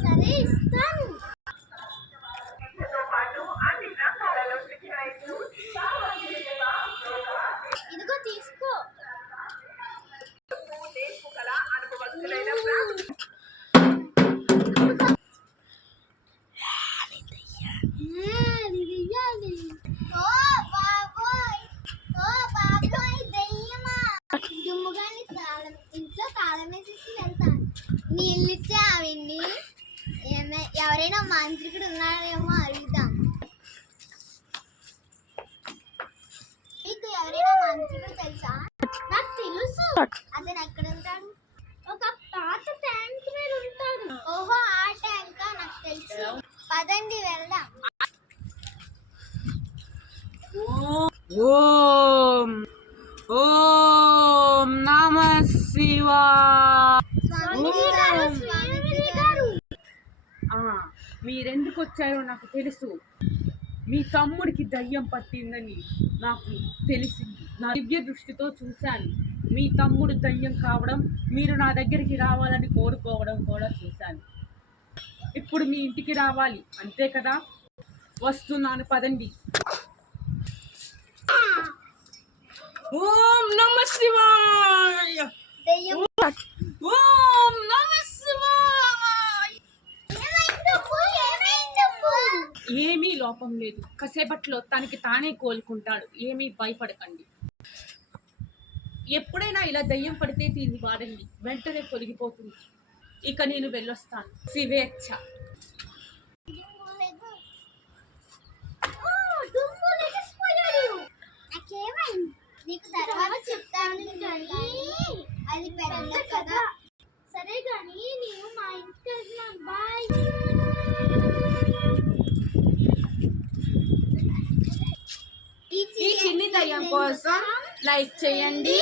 సరే ఇస్తాను. ఇదిగో తీసుకో. ఇంట్లో తాళం వేసేసి వెళ్తాను. నీళ్ళు ఇచ్చే అవన్నీ ఎవరైనా మాంత్రికుడు ఉన్నాడేమో అడుగుతాం. మీకు ఎవరైనా మాంత్రికుడు తెలుసా? నాకు తెలుసు. అతను ఎక్కడ ఉంటాడు? ఒక పాత ట్యాంక్ మీద ఉంటాడు. ఓహో, ఆ ట్యాంక్ నాకు తెలుసు. పదండి వెళ్దాం. ఓం ఓం నమః శివాయ. మీరెందుకు వచ్చారో నాకు తెలుసు. మీ తమ్ముడికి దయ్యం పట్టిందని నాకు తెలిసింది. నా దివ్య దృష్టితో చూశాను. మీ తమ్ముడు దయ్యం కావడం, మీరు నా దగ్గరికి రావాలని కోరుకోవడం కూడా చూశాను. ఇప్పుడు మీ ఇంటికి రావాలి, అంతే కదా? వస్తున్నాను, పదండి. ఓం నమః శివాయ. ఓం నమః శివాయ. ఏమీ లోపం లేదు. కాసేపట్లో తనకి తానే కోలుకుంటాడు. ఏమీ భయపడకండి. ఎప్పుడైనా ఇలా దయ్యం పడితే దీన్ని వాడండి, వెంటనే తొలగిపోతుంది. ఇక నేను వెళ్ళొస్తాను. శివేచ్ఛ. నీకు తర్వాత చెప్తాను కానీ అది పెద్ద కదా. సరే కానీ నేను మా ఇంటికి వెళ్తున్నాను. బాయ్. ఈ చిన్ని దయ్యం కోసం లైక్ చేయండి,